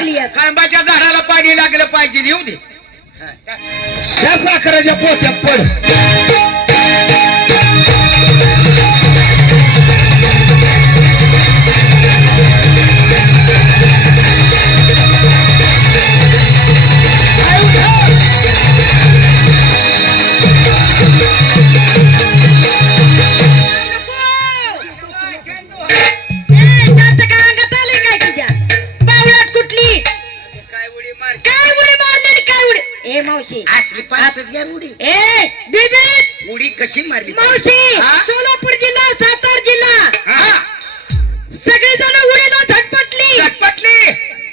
लागली आहे. कळंबाच्या झाडाला पाणी लागलं पाहिजे येऊ दे. त्या साखरेच्या पोत्यात पड. मावशी असली पाच उडी ए बिबी उडी कशी मारली मावशी हा? सोलापूर जिल्हा सातारा जिल्हा हा सगळेजण उडीला झटपटली झटपटली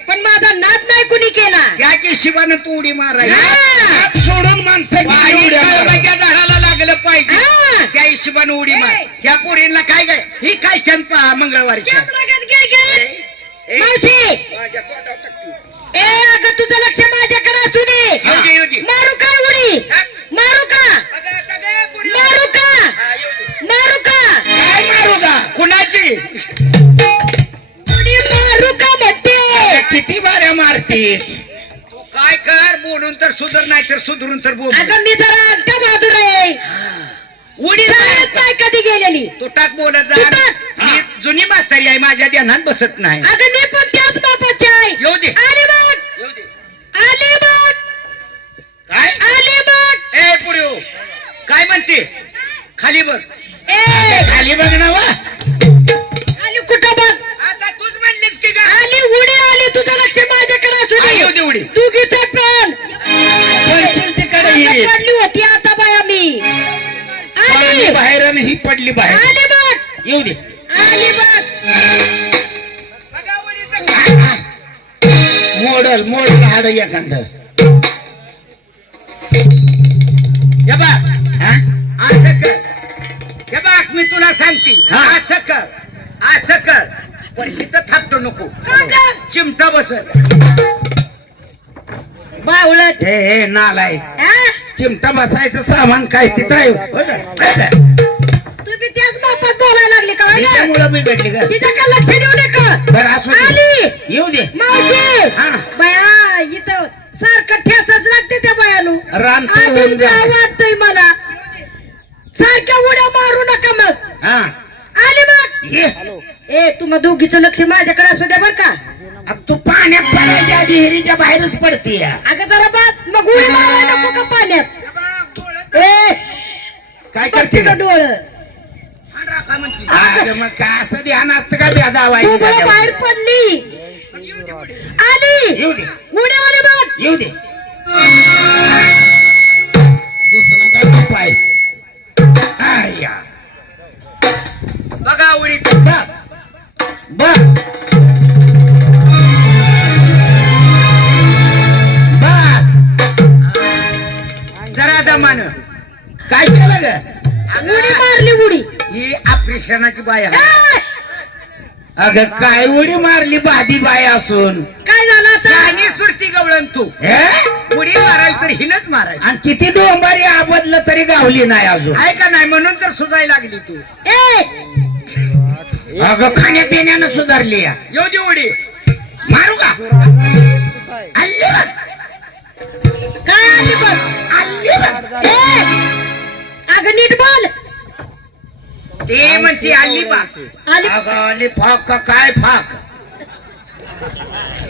पण माझा नाद नाही कुणी केला याची शिवानं तू उडी मारायची हा. हात सोडून माणसाची पाणी उड्या मारा. कळंबाच्या झाडाला लागलं पाहिजे हा. त्या हिशोबानं उडी मार. ए. ह्या पोरींना काय काय ही काय चंपा मंगळवारची चपलागत घे घे मावशी माझ्या तोंडावर टाकते. ए अगं तुझं लक्ष माझ्याकडे असू दे येऊ दे, येऊ दे. मारू का उडी हा? मारू का अगं, अगं, पोरी. मारू का हा, येऊ दे. मारू का काय मारू का कुणाची उडी मारू का म्हणते किती बाऱ्या मारतीस तू काय कर बोलून तर सुधर नाही तर सुधरून तर बोल अगं मी जरा अगदी बहादूर आहे उडी शाळेत नाही कधी गेलेली तू टाक बोलत तू जा टाक. मी जुनी म्हातारी आहे माझ्या ध्यानात बसत नाही अगं मी पण त्याच बापाची आहे येऊ दे आली बघ येऊ दे आली बघ काय आली बघ ए पुरी काय म्हणते खाली बघ ए खाली बघ ना वा आली कुठं बघ आता तूच म्हणलीस की का आली उडी आली तुझं लक्ष माझ्याकडे असू हा, येऊ दे दे उडी तू गीता पण पडशील तिकडे आता हिरीत. पडली होती आता बाया मी पाणी आली बाहेर आणि ही पडली बाहेर आली बघ येऊ दे आली बघ बघा उडीचं मोडल मोडल हाड एखादं हे बघ हा? असं कर हे बघ मी तुला सांगते हा. असं कर असं कर पण इथं थांबतो नको का गं? चिमटा बसत बावळट हे हे नालाय हा? चिमटा बसायचं सामान काय तिथं आहे होय का? तुम्ही त्याच बापात बोलायला लागले का होय गं? त्याच्यामुळं बिघडली का तिथं का लक्ष देऊ नका बरं असू दे. आली येऊ दे मावशी हा. बया इथं सारखं ठेसच लागते त्या बयानु रान सोडून आधीच जा. काय वाटतंय मला सारख्या उड्या मारू नका मग हा आली मग ये ए तुम्हा दोघीचं लक्ष माझ्याकडे असू द्या बर का अब तू पाण्यात पडायच्या आधी हिरीच्या बाहेरच पडते अगं जरा बात मग उडी मारायला नको का पाण्यात ए काय बघ करते तिथं डोळं अगं मग काय असं ध्यान असतं का बेदा तू बरं बाहेर पडली आली येऊ दे उडी आली बघ येऊ दे पाय आया बघा उडी बघ बघ बघ जरा दमान काय केलं ग उडी मारली उडी ही ऑपरेशनाची बाय आहे ए! अगं काय उडी मारली बाधी बाय असून काय झालं आता आणि सुरती गवळण तू हे उडी मारायची तर हिनच मारायची आणि किती डोंबारी आबदलं तरी गावली नाही अजून आहे का नाही म्हणून तर सुजायला लागली तू ए अगं खाण्यापिण्यानं सुधारली या येऊ दे उडी मारू का आली बघ काय आली बघ आली बघ ए अगं नीट बोल ते म्हणते आली बा आली अगं आली फाक का काय फाक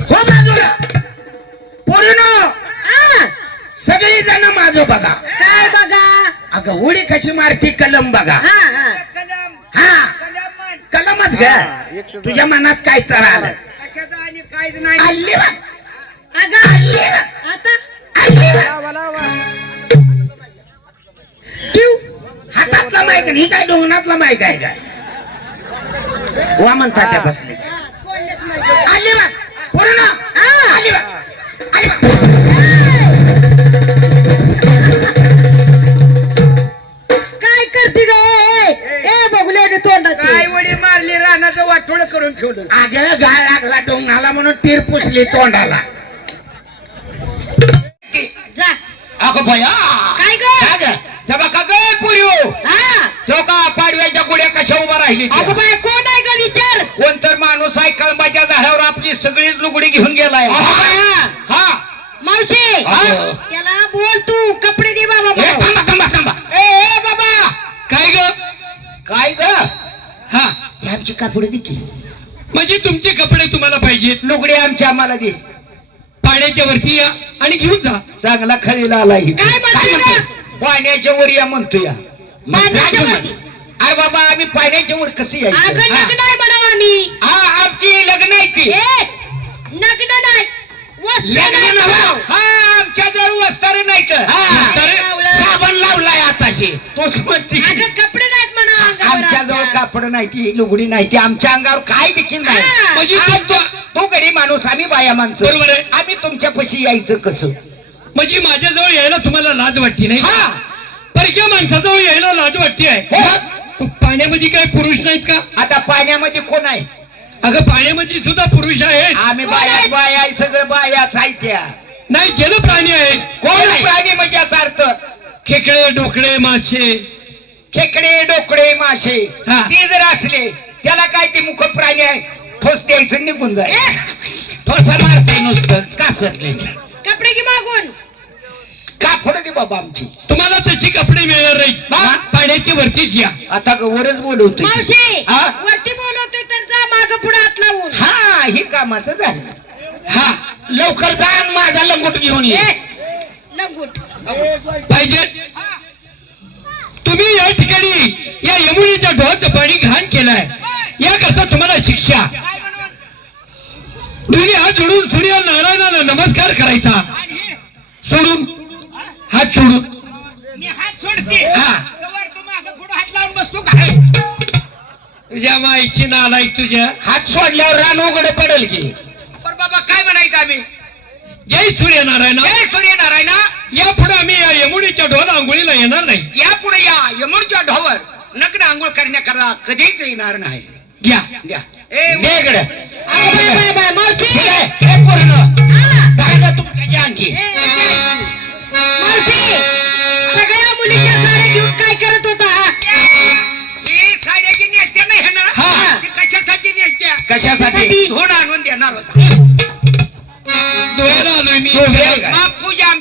हो बाजूला पूर्ण आ, सगळी जण माझं बघा काय बघा अगं उडी कशी मारती कलम बघा हा हा कलम हा कलम म्हण. कलमच घ्या तुझ्या मनात काय तर आलं कशाचं आणि काहीच नाही आली बघ अगं आली बघ आता आली बघ ठेव हातातला माईक आणि ही काय डोंगणातला माईक आहे काय वामन तात्या बसले हा, कोणलेच नाही. आली बघ पूर्ण हा. आली बघ आली बघ काय करते ग ए बघले तोंडाची काय उडी मारली रानाचं वाटोळ करून ठेवलं अगं गाळ लागला डोंगणाला म्हणून तीर पुसली तोंडाला जा अगं भया काय ग तेव्हा का गे पुरी हा तो का पाडव्याच्या गुड्या कशा उभा राहिली अगं बाय कोण आहे ग विचार कोणतर माणूस आहे कळंबाच्या झाडावर आपली आमची सगळीच लुगडी घेऊन गेलाय हा मावशी हा. त्याला बोल तू कपडे दे बाबा ए, थांबा थांबा थांबा ए बाबा काय ग काय ग हा ते आमची कापड दे की म्हणजे तुमचे कपडे तुम्हाला पाहिजेत लुगडी आमच्या आम्हाला दे पाण्याच्या वरती या आणि घेऊन जा. चांगला खळीला आला ही. काय म्हणतोय म्हणतोय? ग? पाण्याच्या वर या म्हणतो या पाण्याच्या वरती? अरे बाबा आम्ही पाण्याच्या वर कसं अगं यायचं लग्न आहे म्हणावं आम्ही हा आमची लग्न आहे ती नग्न नाही वस्त्र लग्न नाही नव्हं. म्हणावं. हा आमच्या जवळ वस्तार नाही का तर साबण लावलाय आताशी तोच म्हणते अगं कपडे नाहीत म्हणा अंगावर आमच्या जवळ आमच्या. कापड नाही ती लुगडी नाही ती आमच्या अंगावर काय देखील नाही हा. म्हणजे तो गडी माणूस आम्ही बाया माणसं बरोबर आहे. आम्ही तुमच्या पशी यायचं कसं म्हणजे माझ्याजवळ यायला तुम्हाला लाज वाटते नाही हा परक्या माणसाजवळ यायला लाज वाटते आहे हो. पाण्यामध्ये काय पुरुष नाहीत का? आता पाण्यामध्ये कोण आहे अगं पाण्यामध्ये सुद्धा पुरुष आहेत. आम्ही बाया बाया आहे, सगळं बायाच आहे त्या नाही जल प्राणी आहेत. कोण प्राणी म्हणजे याचा अर्थ खेकडे डोकडे मासे खेकडे डोकडे मासे हा. ते जर असले त्याला काय ते मुख प्राणी आहे ठोस द्यायचं निघून जाय ठोसा मारते नुसतं कासरले कपडे घे मागून कापड दे बाबा आमची तुम्हाला तशी कपडे मिळणार नाहीत. हा? पाण्याच्या वरतीच या. आता वरच बोलवतो मावशी हा? वरती बोलवतोय तर जा माग पुढे हात लावून हा हे कामाचं झालं हा लवकर जा आणि माझा लंगोट घेऊन ये लंगूट पाहिजे. तुम्ही या ठिकाणी या यमुनेच्या ढोहाचं पाणी घाण केलंय याकरता तुम्हाला शिक्षा. दोन्ही हात जोडून सूर्य नारायणाला नमस्कार करायचा. सोडून हात सोडून मी हात सोडते हा. तू मागं पुढं हात लावून बसतो काय तुझ्या माईची नालायक तुझ्या. हात सोडल्यावर रान उघड पडेल की पण बाबा काय म्हणायचं आम्ही जय सूर्यनारायण. जय सूर्यनारायण या पुढे आम्ही या यमुनेच्या ढोला आंघोळीला येणार नाही. यापुढे या यमुनच्या ढोवर नग्न आंघोळ करण्याकरता कधीच येणार नाही घ्या द्या ए वेगळ बाय बाय बाय मावशी हे पूर्ण दादा तुमच्या अंगी मावशी सगळ्या मुलीच्या साड्या घेऊन काय करत होता ही साड्याची नेसत्या नाही ना हा. ती कशासाठी नेसत्या कशासाठी? धोड आणून देणार होता धुवायला आलोय मी. मग पूजा